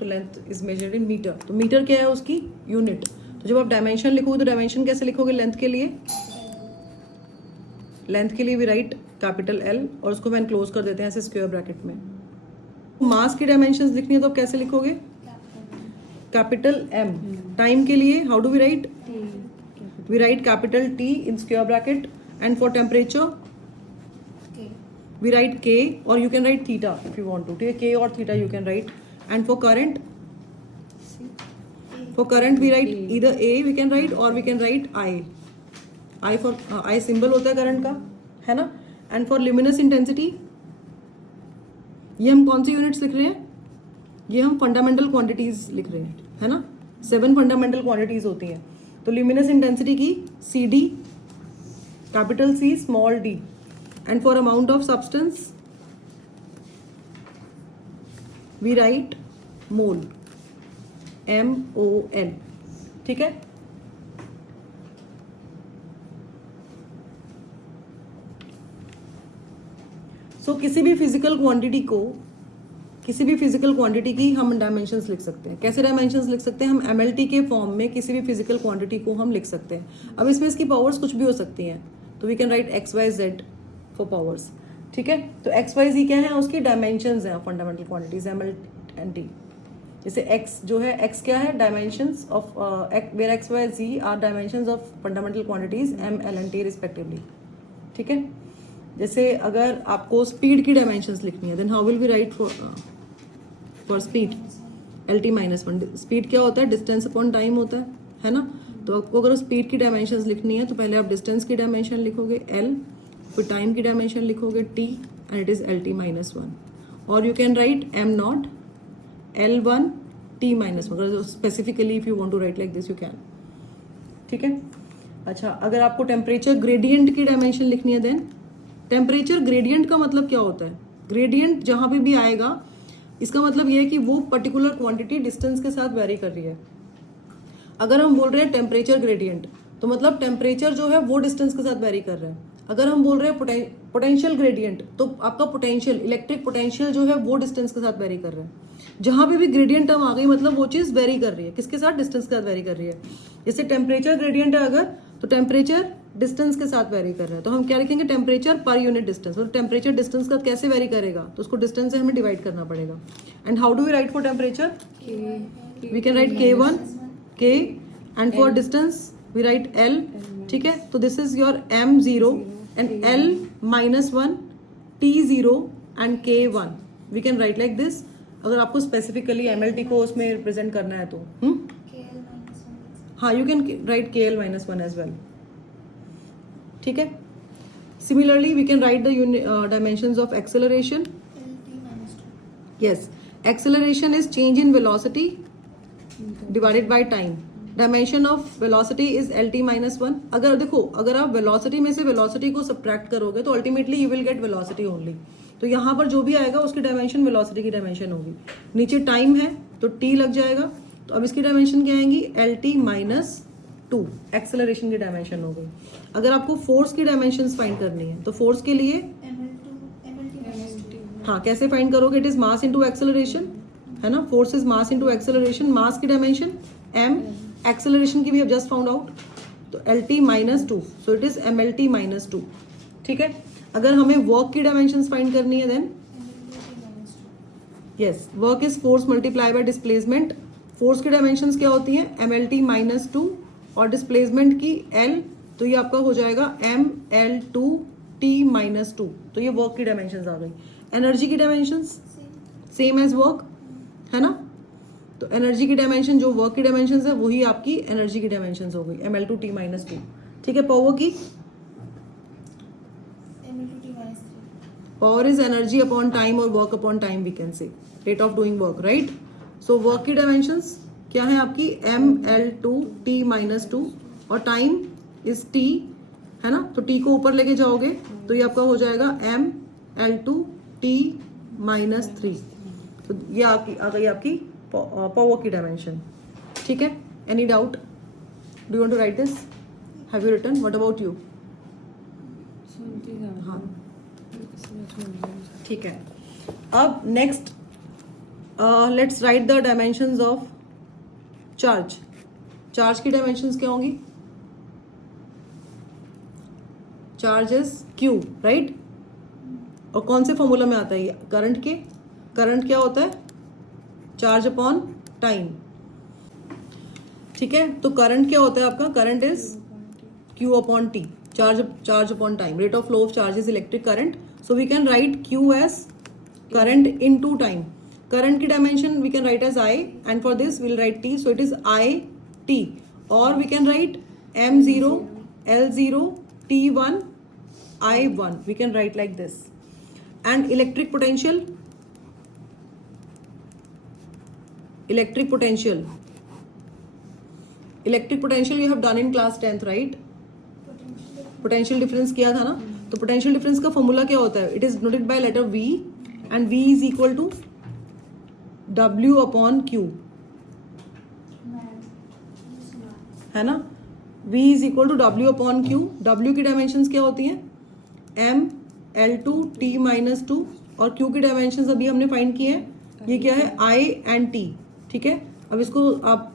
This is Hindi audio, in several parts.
तो length is measured in metre. तो मीटर क्या है उसकी यूनिट। तो जब आप डायमेंशन लिखोगे तो डायमेंशन कैसे लिखोगे लेंथ के लिए? लेंथ के लिए वी राइट कैपिटल L और उसको मैं क्लोज कर देते हैं ऐसे स्क्वायर ब्रैकेट में। मास की डायमेंशंस लिखनी है तो आप कैसे लिखोगे? Capital M। टाइम के लिए how do we write? We write capital T in square bracket and for temperature we write K or you can write theta if you want to. ठीक है, K और theta you can write. And for current we write either A we can write or we can write I. I for I symbol होता है करंट का, है ना? And for luminous intensity ये हम कौन सी यूनिट्स लिख रहे हैं? ये हम फंडामेंटल क्वांटिटीज लिख रहे हैं, है ना? 7 फंडामेंटल क्वांटिटीज होती हैं। तो luminous intensity की CD capital C small d and for amount of substance we write mole MOL। ठीक है, सो किसी भी फिजिकल क्वांटिटी की हम डायमेंशंस लिख सकते हैं। कैसे डायमेंशंस लिख सकते हैं? हम MLT के फॉर्म में किसी भी फिजिकल क्वांटिटी को हम लिख सकते हैं। अब इसमें इसकी पावर्स कुछ भी हो सकती हैं, तो we can write XYZ for powers. ठीक है, तो XYZ क्या है? उसकी डायमेंशंस हैं फंडामेंटल क्वांटिटीज MLT। जैसे X जो है, X क्या है? Dimensions of where XYZ are dimensions of fundamental quantities MLT respectively. ठीक है, जैसे अगर आपको स्पीड की डायमेंशंस लिखनी है, then how will we write for speed? LT-1। Speed क्या होता है? डिस्टेंस अपॉन टाइम होता है ना? तो आपको अगर स्पीड की डायमेंशंस लिखनी है तो पहले आप डिस्टेंस की डायमेंशन लिखोगे L, फिर टाइम की डायमेंशन लिखोगे T and it is LT-1। और you can write M0 L1 T-1 अगर specifically if you want to write like this you can. ठीक है, अच्छा अगर आपको टेम्परेचर ग्रेडियंट की डायमेंशन लिखनी है, देन टेम्परेचर ग्रेडियंट का मतलब क्या होता है? ग्रेडियंट जहां पे भी आएगा इसका मतलब यह है कि वो पर्टिकुलर क्वांटिटी डिस्टेंस के साथ वेरी कर रही है। अगर हम बोल रहे हैं टेम्परेचर ग्रेडियंट तो मतलब टेम्परेचर जो है वो डिस्टेंस के साथ वेरी कर रहा है। अगर हम बोल रहे हैं पोटेंशियल ग्रेडियंट तो आपका पोटेंशियल, इलेक्ट्रिक पोटेंशियल जो है वो डिस्टेंस के साथ वेरी कर रहा है। जहां पे भी ग्रेडियंट टर्म आ गई मतलब वो चीज वेरी कर रही है, किसके साथ? डिस्टेंस के साथ वेरी कर रही है। जैसे टेम्परेचर ग्रेडियंट है अगर, तो टेम्परेचर डिस्टेंस के साथ वेरी कर रहा है, तो हम क्या लिखेंगे? Temperature per unit distance. तो टेम्परेचर डिस्टेंस का कैसे वेरी करेगा? तो उसको डिस्टेंस से हमें डिवाइड करना पड़ेगा। And how do we write for temperature? We can write K1 K and for distance we write L। ठीक है, तो this is your M0 and L-1 T0 and K1 we can write like this. अगर आपको स्पेसिफिकली MLT को उसमें रिप्रेजेंट करना है तो हाँ, you can write KL-1 as well. ठीक है, similarly we can write the dimensions of acceleration. Yes, acceleration is change in velocity divided by time. Dimension of velocity is LT-1। अगर देखो, अगर आप वेलोसिटी में से वेलोसिटी को सब्ट्रैक्ट करोगे तो ultimately you will get velocity only. तो यहाँ पर जो भी आएगा उसकी डायमेंशन वेलोसिटी की डायमेंशन होगी। नीचे टाइम है तो T लग जाएगा, तो अब इसकी डायमेंशन क्या आएंगी? LT-2 एक्सेलरेशन की डायमेंशन हो गई। अगर आपको फोर्स की डायमेंशंस फाइंड करनी है तो फोर्स के लिए हाँ, कैसे फाइंड करोगे? It is mass into acceleration, है ना? Force is mass into acceleration. Mass की डायमेंशन M, एक्सेलरेशन की भी अब जस्ट फाउंड आउट, तो LT-2, so it is MLT-2। ठीक है, अगर हमें वर्क की डायमेंशंस फाइंड करनी है then yes, work is force multiply by displacement. Force की डायमेंशंस क्या होती हैं? MLT-2 और डिस्प्लेसमेंट की L, तो ये आपका हो जाएगा ML2T-2। तो ये वर्क की डायमेंशंस आ गई। एनर्जी की डायमेंशंस सेम एज वर्क, है ना? तो एनर्जी की डायमेंशन जो वर्क की डायमेंशंस है वही आपकी एनर्जी की डायमेंशंस हो गई ML2T-2। ठीक है, पावर की power is energy upon time और work upon time we can say rate of doing work, right? So work की डायमेंशंस क्या है आपकी? ML2T-2 और टाइम इज T, है ना? तो T को ऊपर लेके जाओगे तो ये आपका हो जाएगा ML2T-3। तो ये आपकी आ गई आपकी पावर की डायमेंशन। ठीक है, any doubt? Do you want to write this? Have you written? What about you? हाँ, ठीक है। अब next let's write the dimensions of charge. Charge की डायमेंशंस क्या होंगी? Charge is Q, right? और कौन से फॉर्मूला में आता है ये? करंट के. करंट क्या होता है? Charge upon time. ठीक है, तो करंट क्या होता है आपका? Current is Q upon T. Charge upon time. Rate of flow of charge is electric current. So we can write Q as current into time. Current की dimension we can write as I, and for this will write T. So it is I T. और we can write M0, L0, T1, I1. We can write like this. And electric potential. Electric potential. Electric potential you have done in class 10th, right? Potential difference किया था ना? तो potential difference का फॉर्मूला क्या होता है? It is denoted by letter V, and V is equal to W upon Q. है ना? V is equal to W upon Q. W की डायमेंशंस क्या होती हैं? M, L2, T minus 2. और Q की डायमेंशंस अभी हमने फाइंड किए हैं. ये क्या है? I and T. ठीक है, अब इसको आप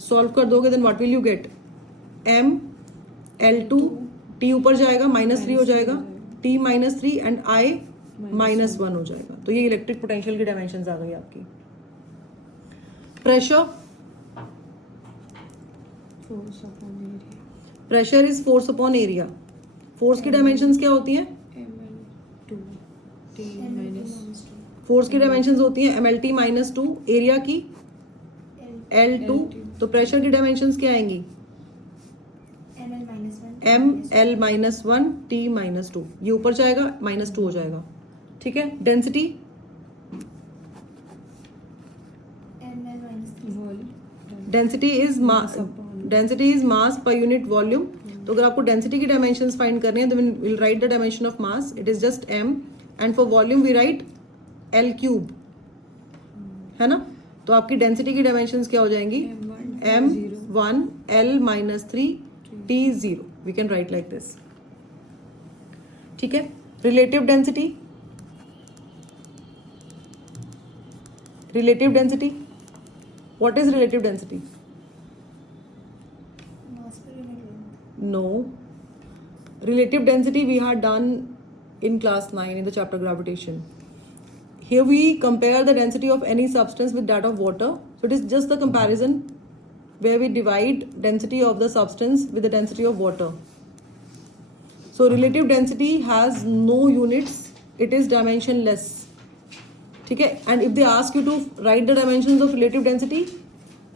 सॉल्व कर दोगे, then what will you get? M, L2, T ऊपर जाएगा, -3 हो जाएगा, T -3 एंड I -1 हो जाएगा. तो ये इलेक्ट्रिक पोटेंशियल की डायमेंशंस आ गई आपकी. Pressure. Pressure is force upon area. Force की डायमेंशंस क्या होती हैं? फोर्स की डायमेंशंस होती हैं MLT -2. एरिया की L2. तो प्रेशर की डायमेंशंस क्या आएंगी? ML -1, T -2. ये ऊपर जाएगा, -2 हो जाएगा. ठीक है. Density. Density is mass per unit volume. तो अगर आपको डेंसिटी की डायमेंशंस फाइंड करने हैं तो will write the dimension of mass. It is just M, and for volume we write L3. है ना? तो आपकी डेंसिटी की डायमेंशंस क्या हो जाएंगी? M1, L -3, T0. We can write like this. ठीक है. Relative density. Relative density. What is relative density? No. Relative density we had done in class 9 in the chapter gravitation. Here we compare the density of any substance with that of water. So it is just the comparison where we divide density of the substance with the density of water. So relative density has no units. It is dimensionless. ठीक है. And if they ask you to write the dimensions of relative density,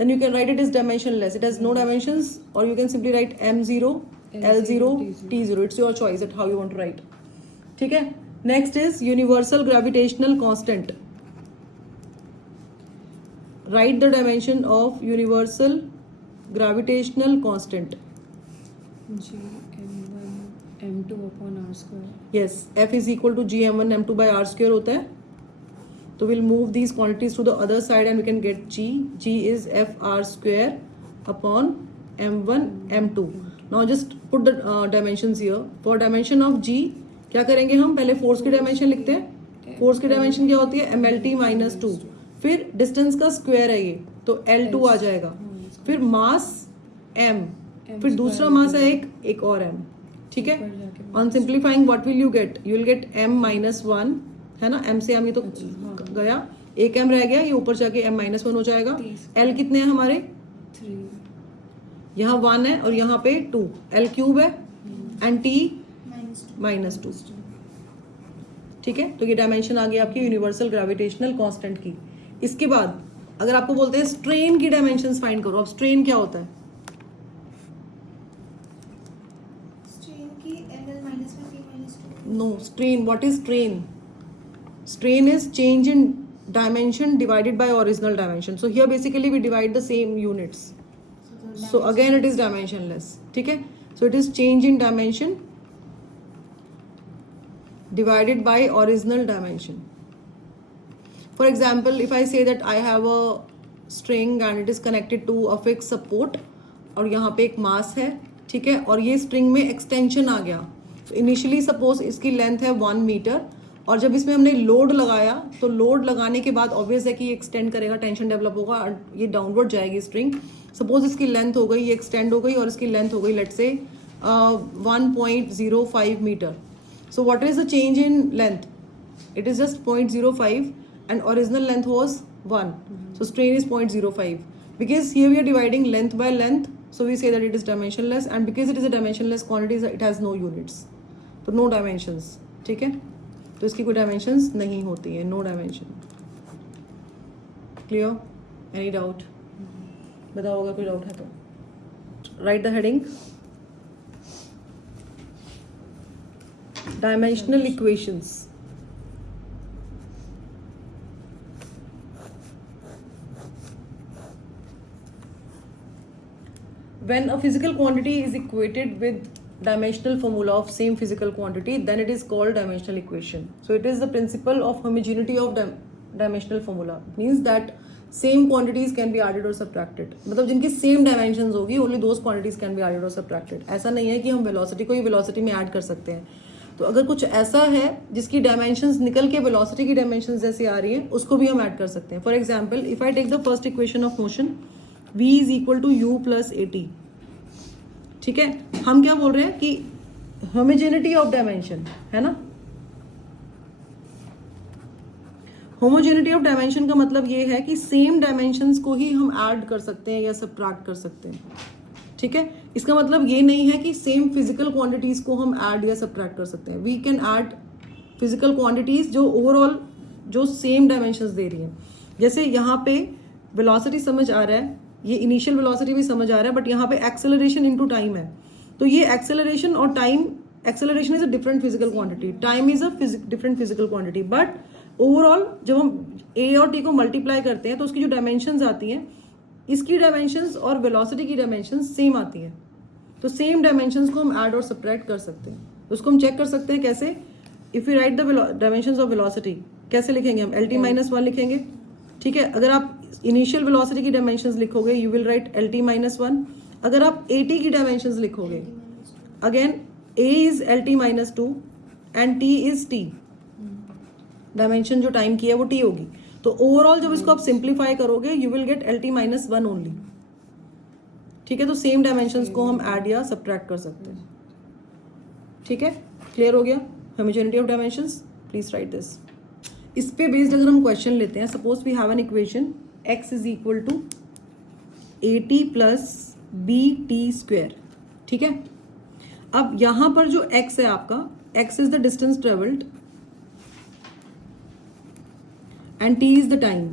then you can write it as dimensionless. It has no dimensions, or you can simply write M0, L0, T0. It's your choice at how you want to write. ठीक है. Next is universal gravitational constant. Write the dimension of universal gravitational constant. G M1 M2 upon R square. Yes, F is equal to G M1 M2 by R square होता है. So we'll move these quantities to the other side and we can get G. G is FR square upon M1 M2. Now just put the dimensions here. For dimension of G क्या करेंगे हम? पहले फोर्स की डायमेंशन लिखते हैं. फोर्स की डायमेंशन क्या होती है? MLT -2. फिर डिस्टेंस का स्क्वायर है ये, तो L2 आ जाएगा. फिर मास M. फिर दूसरा मास है एक और M. ठीक है. On simplifying what will you gate? You will get M -1. है ना? M से M ये तो गया, एक M रह गया, ये ऊपर जाके M -1 हो जाएगा. L कितने हैं हमारे? 3. यहाँ 1 है और यहाँ पे 2. L³ है एंड T -2. ठीक है. तो ये डायमेंशन आ गई आपकी यूनिवर्सल ग्रेविटेशनल कांस्टेंट की. इसके बाद अगर आपको बोलते हैं स्ट्रेन की डायमेंशंस फाइंड करो. अब स्ट्रेन क्या होता है? No. Strain, what is strain? Strain is change in dimension divided by original dimension. So here basically we divide the same units. So again it is dimensionless. ठीक है. So it is change in dimension divided by original dimension. For example, if I say that I have a string and it is connected to a fixed support और यहाँ पे एक mass है. ठीक है. और ये string में extension आ गया. So initially suppose इसकी length है 1 meter और जब इसमें हमने लोड लगाया तो लोड लगाने के बाद ऑब्वियस है कि ये एक्सटेंड करेगा, टेंशन डेवलप होगा और ये डाउनवर्ड जाएगी स्ट्रिंग। सपोज इसकी लेंथ हो गई, ये एक्सटेंड हो गई और इसकी लेंथ हो गई लेट्स से 1.05 metre. So what is the change in length? It is just 0.05 and original length was 1. So strain is 0.05. Because here we are dividing length by length, so we say that it is dimensionless, and because it is a dimensionless quantity, it has no units. तो no dimensions, ठीक है? तो इसकी कोई dimensions नहीं होती है, no dimension. Clear? Any doubt? बताओ अगर कोई doubt है तो. Write the heading. Dimensional equations. When a physical quantity is equated with dimensional formula of same physical quantity, then it is called dimensional equation. So it is the principle of homogeneity of dimensional formula. It means that same quantities can be added or subtracted. मतलब जिनकी same dimensions होगी, only those quantities can be added or subtracted. ऐसा नहीं है कि हम velocity को ही velocity में add कर सकते हैं. तो अगर कुछ ऐसा है जिसकी dimensions निकल के velocity की dimensions जैसी आ रही है, उसको भी हम add कर सकते हैं. For example, if I take the first equation of motion, v is equal to u plus at. ठीक है, हम क्या बोल रहे हैं कि होमोजेनिटी ऑफ डायमेंशन है ना. होमोजेनिटी ऑफ डायमेंशन का मतलब ये है कि सेम डायमेंशंस को ही हम ऐड कर सकते हैं या सबट्रैक्ट कर सकते हैं. ठीक है, इसका मतलब ये नहीं है कि सेम फिजिकल क्वांटिटीज को हम ऐड या सबट्रैक्ट कर सकते हैं. We can add physical quantities जो ओवरऑल जो सेम डायमेंशंस दे रही हैं. जैसे यहाँ पे वेलोसिटी समझ आ रहा है, ये इनिशियल वेलोसिटी भी समझ आ रहा है, बट यहाँ पे एक्सेलरेशन इनटू टाइम है. तो ये एक्सेलरेशन और time, acceleration is a different physical quantity, time is a different physical quantity, but overall जब हम ए और टी को मल्टीप्लाई करते हैं तो उसकी जो डायमेंशंस आती हैं, इसकी डायमेंशंस और वेलोसिटी की डायमेंशंस सेम आती हैं. तो सेम डायमेंशंस को हम ऐड और सबट्रैक्ट कर सकते हैं. उसको हम चेक कर सकते हैं कैसे? If you right the dimensions of velocity, कैसे लिखेंगे हम? LT-1 लिखेंगे. ठीक है, अगर आप इनिशियल वेलोसिटी की डायमेंशंस लिखोगे यू विल राइट LT-1. अगर आप AT की डायमेंशंस लिखोगे, again A is LT-2 and T is T. Dimension जो टाइम की है वो T होगी. तो ओवरऑल जब इसको आप सिंप्लीफाई करोगे you will get LT-1 only. ठीक है, तो सेम डायमेंशंस को हम ऐड या सबट्रैक्ट कर सकते हैं. ठीक है, क्लियर हो गया? Homogeneity of dimensions, please write this. इस पे बेस्ड अगर हम क्वेश्चन लेते हैं, suppose we have an equation x is equal to AT plus BT square. ठीक है, अब यहां पर जो x है आपका, x is the distance travelled and t is the time.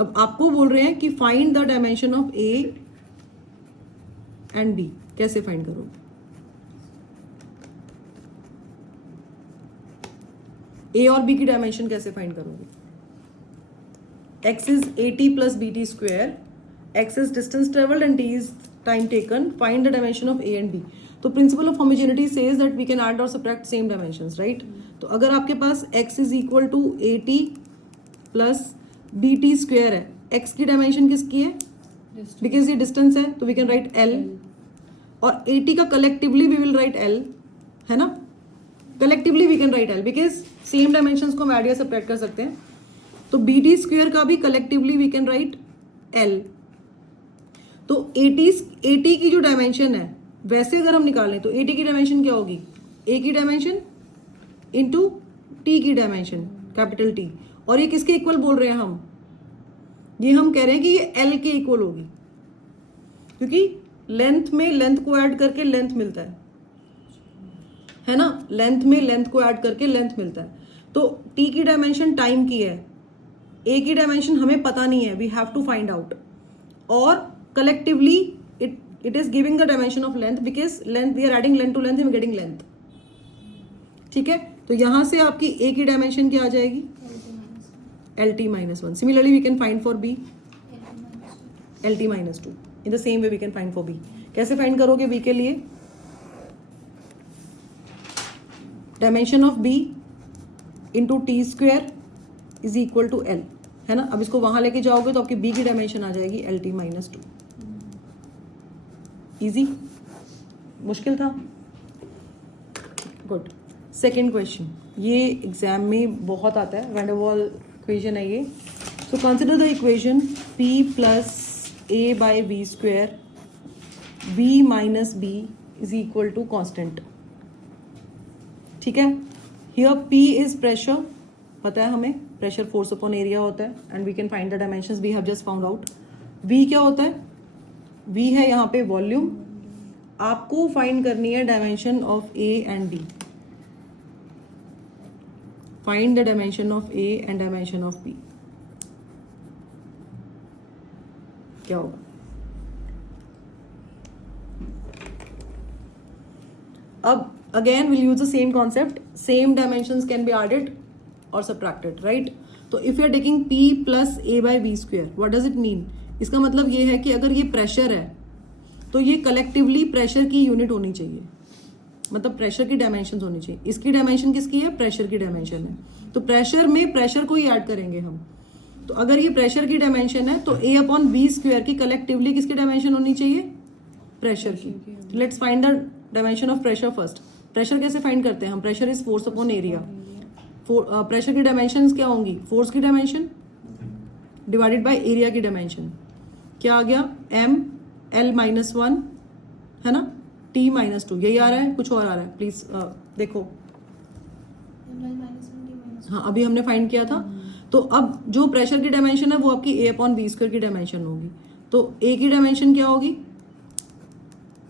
अब आपको बोल रहे हैं कि find the dimension of A and B. कैसे फाइंड करोगे? A और B की डायमेंशन कैसे फाइंड करोगे? X is AT plus BT square, X is distance traveled and T is time taken. Find the dimension of A and B. तो principle of homogeneity says that we can add or subtract same dimensions, right? तो अगर आपके पास X is equal to AT plus BT square है, X की डायमेंशन किसकी है? Because ये डिस्टेंस है तो we can write L. और AT का collectively we will write L, है ना? Collectively we can write L because same dimensions को हम ऐड या सबट्रैक्ट कर सकते हैं. तो BT स्क्वायर का भी collectively we can write L. तो AT की जो डायमेंशन है वैसे अगर हम निकालें तो AT की डायमेंशन क्या होगी? A की डायमेंशन इंटू T की डायमेंशन, कैपिटल T. और ये किसके इक्वल बोल रहे हैं हम? ये हम कह रहे हैं कि ये L के इक्वल होगी, क्योंकि लेंथ में लेंथ को ऐड करके लेंथ मिलता है ना. लेंथ में लेंथ को ऐड करके लेंथ मिलता है. तो T की डायमेंशन टाइम की है, A की डायमेंशन हमें पता नहीं है, we have to find out. और collectively it is giving the dimension of length, because length we are adding length to length, we are getting length. ठीक है, तो यहां से आपकी A की डायमेंशन क्या आ जाएगी? LT-1. Similarly we can find for B LT-2. In the same way we can find for B. कैसे फाइंड करोगे B के लिए? Dimension of B into T square is equal to L, है ना. अब इसको वहां लेके जाओगे तो आपकी B की डायमेंशन आ जाएगी LT-2. इजी? मुश्किल था? गुड. सेकेंड क्वेश्चन, ये एग्जाम में बहुत आता है, वैन डर वाल इक्वेशन है ये. So consider the equation p plus a by V square v minus b is equal to constant. ठीक है, हियर p इज प्रेशर, पता है हमें प्रेशर फोर्स अपॉन एरिया होता है, and we can find the dimensions, we have just found out. v क्या होता है, v है यहाँ पे वॉल्यूम. आपको फाइंड करनी है dimension of a and b. Find the dimension of a and dimension of b. क्या होगा? अब again we'll use the same concept, same dimensions can be added or subtracted, right? तो if you are taking p plus a by v square, what does it mean? इसका मतलब ये है कि अगर ये प्रेशर है तो ये कलेक्टिवली प्रेशर की यूनिट होनी चाहिए, मतलब प्रेशर की डायमेंशन होनी चाहिए. इसकी डायमेंशन किसकी है? प्रेशर की डायमेंशन है. तो प्रेशर में प्रेशर को ही ऐड करेंगे हम. तो अगर ये प्रेशर की डायमेंशन है तो a अपॉन v स्क्वायर की कलेक्टिवली किसकी डायमेंशन होनी चाहिए? प्रेशर की. Let's find the dimension of pressure first. Pressure कैसे फाइंड करते हैं हम? Pressure is force upon area. Pressure की डायमेंशंस क्या होंगी? फोर्स की डायमेंशन डिवाइडेड बाय एरिया की डायमेंशन. क्या आ गया? m l माइनस 1 है ना, t माइनस 2. यही आ रहा है, कुछ और आ रहा है? प्लीज देखो. हाँ, अभी हमने फाइंड किया था. तो अब जो प्रेशर की डायमेंशन है वो आपकी a अपॉन बी स्क्वायर की डायमेंशन होगी. तो a की डायमेंशन क्या होगी?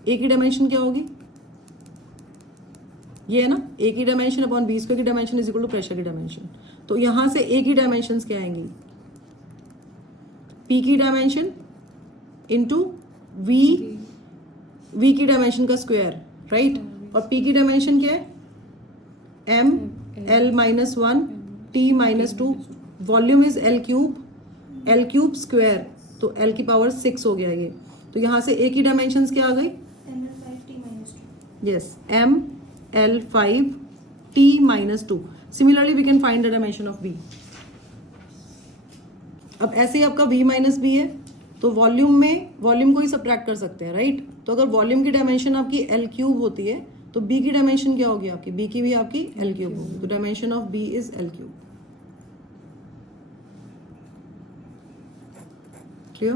a की डायमेंशन क्या होगी? ये है ना, a की डायमेंशन अपॉन बी स्क्वायर की dimension is equal to pressure की डायमेंशन. तो यहां से a की डायमेंशन क्या आएंगी? p की डायमेंशन इंटू v की डायमेंशन का स्क्वायर, राइट? और p की डायमेंशन क्या है? m l minus 1 t minus 2. Volume is l cube square, तो l की पावर 6 हो गया ये. तो यहां से a की डायमेंशन क्या आ गई? Yes, m l 5 t minus 2. Similarly we can find the dimension of b. अब ऐसे ही आपका v माइनस b है तो वॉल्यूम को ही सब्ट्रैक्ट कर सकते हैं, राइट? तो अगर वॉल्यूम की डायमेंशन आपकी l क्यूब होती है तो b की डायमेंशन क्या होगी आपकी? b की भी आपकी l क्यूब होगी. तो dimension of b is l cube. Clear?